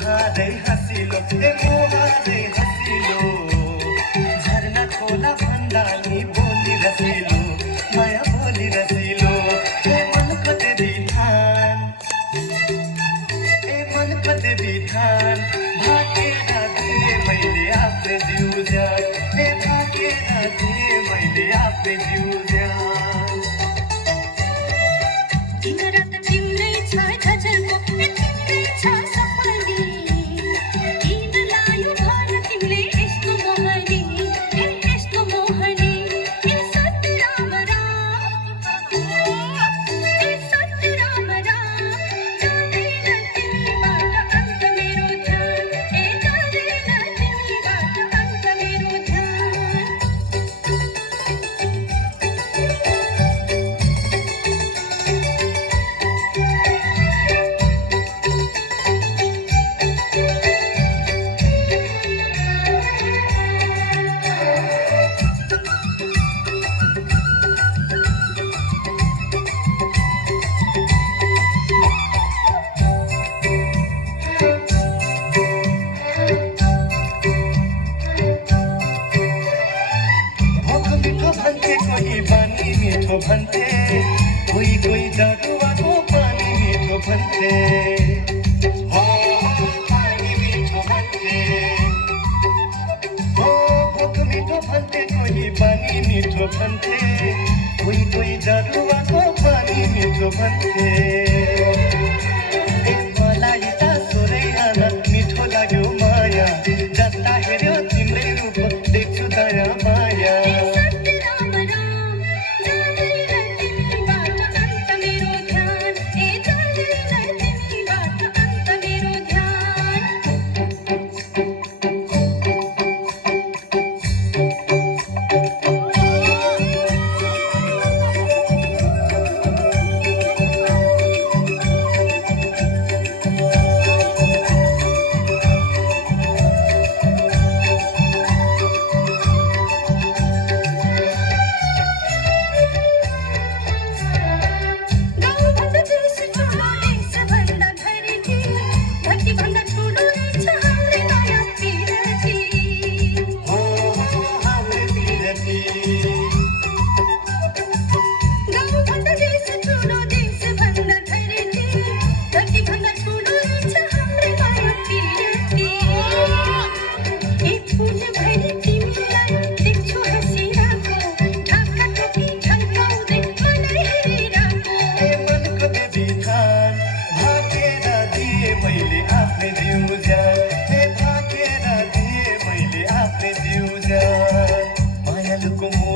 मोहादै हँसिलो मोहादै हँसिलो झरना खोला भन्दा नि बोली रसिलो माया बोली रसिलो मन कते बिहान मन कते बिहान भागेर दिए मैले आफ्नै जिउ ज्यान भागेर दिए मैले आफ्नै जिउ ज्यान मीठो भन्थे कोही कोही दरुवाको पानी मीठो भन्थे हो पानी मीठो भन्थे हो भोक मीठो भन्थे कोही पानी मीठो भन्थे कोही कोही दरुवाको पानी मीठो भन्थे मलाई त सोरै आनन्द मिठो लाग्यो माया जस्ता हेर्यो तिम्रै रूप देख्छु दया माया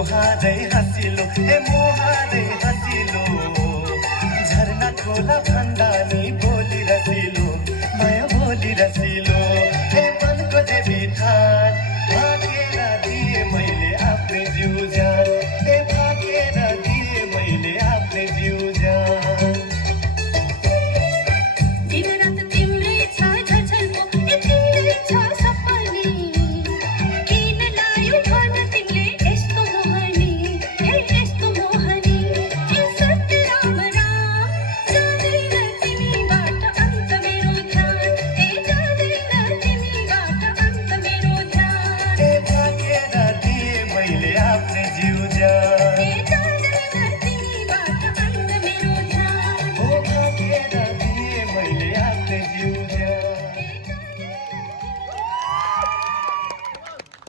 मोहादै हँसिलो मोहादै हँसिलो झरना खोला भन्दा नि बोली रसिलो माया बोली रसिलो मनको देवी थान भागेर दिए मैले आफ्नै जिउ ज्यान भागेर दिए मैले आफ्नै जिउ ज्यान जिउ ज्यान